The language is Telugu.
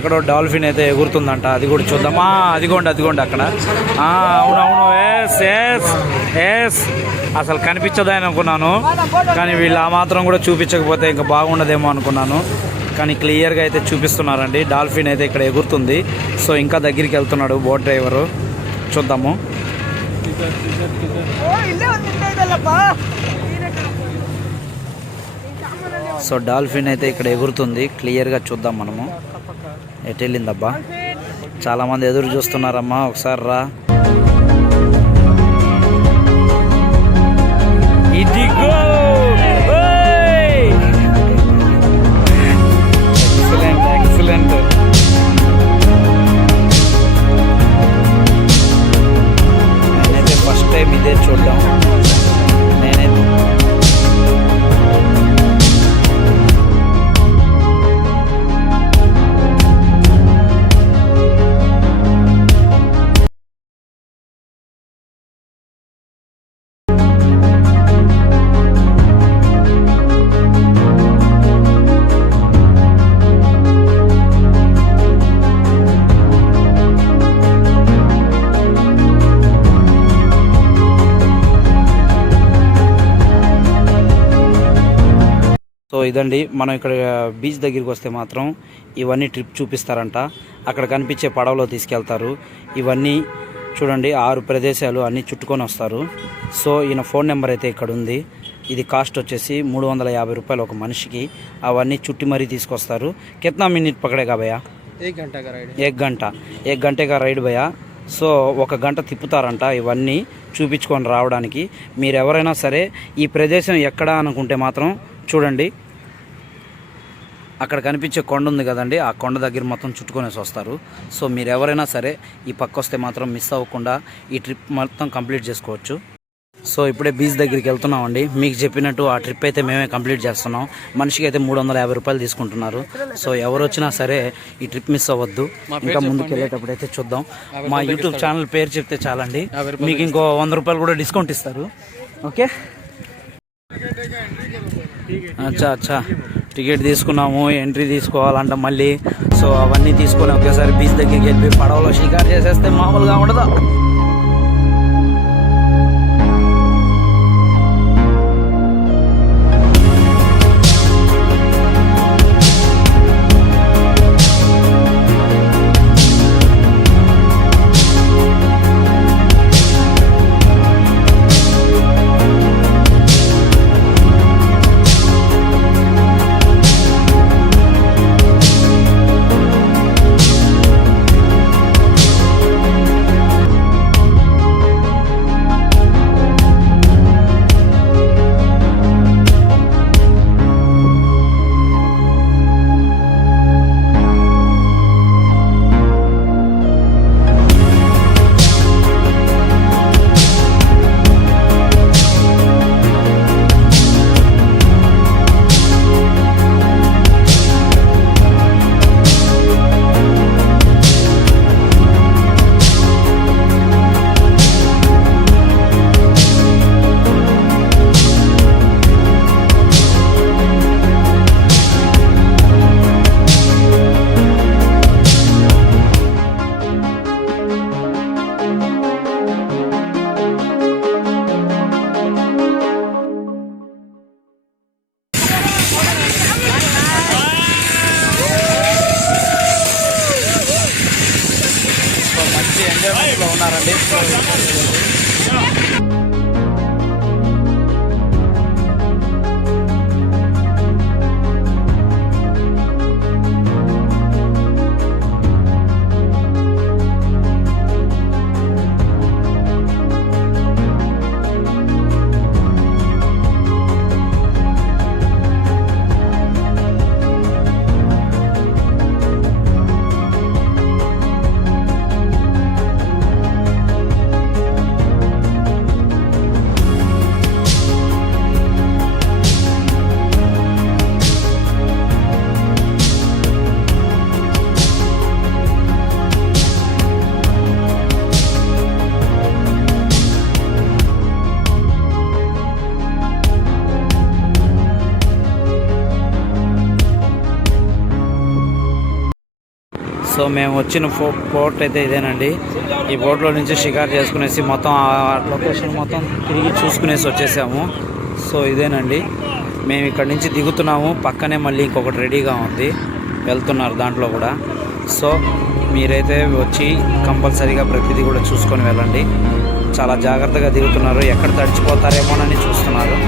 ఎక్కడో డాల్ఫిన్ అయితే ఎగురుతుందంట, అది కూడా చూద్దామా. అదిగోండి అక్కడ. అవునవును, ఎస్ ఎస్ ఎస్. అసలు కనిపించదని అనుకున్నాను, కానీ వీళ్ళు ఆ మాత్రం కూడా చూపించకపోతే ఇంకా బాగుండదేమో అనుకున్నాను. కానీ క్లియర్గా అయితే చూపిస్తున్నారండి. డాల్ఫిన్ అయితే ఇక్కడ ఎగురుతుంది. సో ఇంకా దగ్గరికి వెళ్తున్నాడు బోట్ డ్రైవరు, చూద్దాము. సో డాల్ఫిన్ అయితే ఇక్కడ ఎగురుతుంది, క్లియర్గా చూద్దాం మనము. ఎటు వెళ్ళిందబ్బా? చాలామంది ఎదురు చూస్తున్నారమ్మా, ఒకసారి రా. ఇదిగో ఎక్సలెంట్ ఎక్సలెంట్. నేనైతే ఫస్ట్ టైం ఇదే చూడడం. నేనైతే సో ఇదండి, మనం ఇక్కడ బీచ్ దగ్గరికి వస్తే మాత్రం ఇవన్నీ ట్రిప్ చూపిస్తారంట. అక్కడ కనిపించే పడవలో తీసుకెళ్తారు. ఇవన్నీ చూడండి, 6 ప్రదేశాలు అన్నీ చుట్టుకొని వస్తారు. సో ఈయన ఫోన్ నెంబర్ అయితే ఇక్కడ ఉంది. ఇది కాస్ట్ వచ్చేసి 350 రూపాయలు ఒక మనిషికి. అవన్నీ చుట్టి మరీ తీసుకొస్తారు. కిतना మినిట్ పకడేగా భయ్యా? 1 घंटा का राइड. 1 घंटे का రైడ్ భయ్యా. సో 1 గంట తిప్పుతారంట ఇవన్నీ చూపించుకొని రావడానికి. మీరు ఎవరైనా సరే ఈ ప్రదేశం ఎక్కడ అనుకుంటే మాత్రం చూడండి, అక్కడ కనిపించే కొండ ఉంది కదండి, ఆ కొండ దగ్గర మొత్తం చుట్టుకొనేసి వస్తారు. సో మీరు ఎవరైనా సరే ఈ పక్క వస్తే మాత్రం మిస్ అవ్వకుండా ఈ ట్రిప్ మొత్తం కంప్లీట్ చేసుకోవచ్చు. సో ఇప్పుడే బీచ్ దగ్గరికి వెళ్తున్నామండి. మీకు చెప్పినట్టు ఆ ట్రిప్ అయితే మేమే కంప్లీట్ చేస్తున్నాం. మనిషికి అయితే 350 రూపాయలు తీసుకుంటున్నారు. సో ఎవరు వచ్చినా సరే ఈ ట్రిప్ మిస్ అవ్వద్దు. ఇంకా ముందుకు వెళ్ళేటప్పుడు అయితే చూద్దాం. మా యూట్యూబ్ ఛానల్ పేరు చెప్తే చాలండి, మీకు ఇంకో 100 రూపాయలు కూడా డిస్కౌంట్ ఇస్తారు. ఓకే, అచ్చా టికెట్ తీసుకున్నాము, ఎంట్రీ తీసుకోవాలంట మళ్ళీ. సో అవన్నీ తీసుకొని ఒకేసారి బీచ్ దగ్గరికి వెళ్ళి పడవలో షికారు చేసేస్తే మామూలుగా ఉండదు. సో మేము వచ్చిన పోర్ట్ అయితే ఇదేనండి. ఈ పోర్ట్లో నుంచి షికారు చేసుకునేసి మొత్తం ఆ లొకేషన్ మొత్తం తిరిగి చూసుకునేసి వచ్చేసాము. సో ఇదేనండి, మేము ఇక్కడ నుంచి దిగుతున్నాము. పక్కనే మళ్ళీ ఇంకొకటి రెడీగా ఉంది, వెళ్తున్నారు దాంట్లో కూడా. సో మీరైతే వచ్చి కంపల్సరీగా ప్రతిదీ కూడా చూసుకొని వెళ్ళండి. చాలా జాగ్రత్తగా దిగుతున్నారు, ఎక్కడ తడిచిపోతారేమోనని చూస్తున్నారు.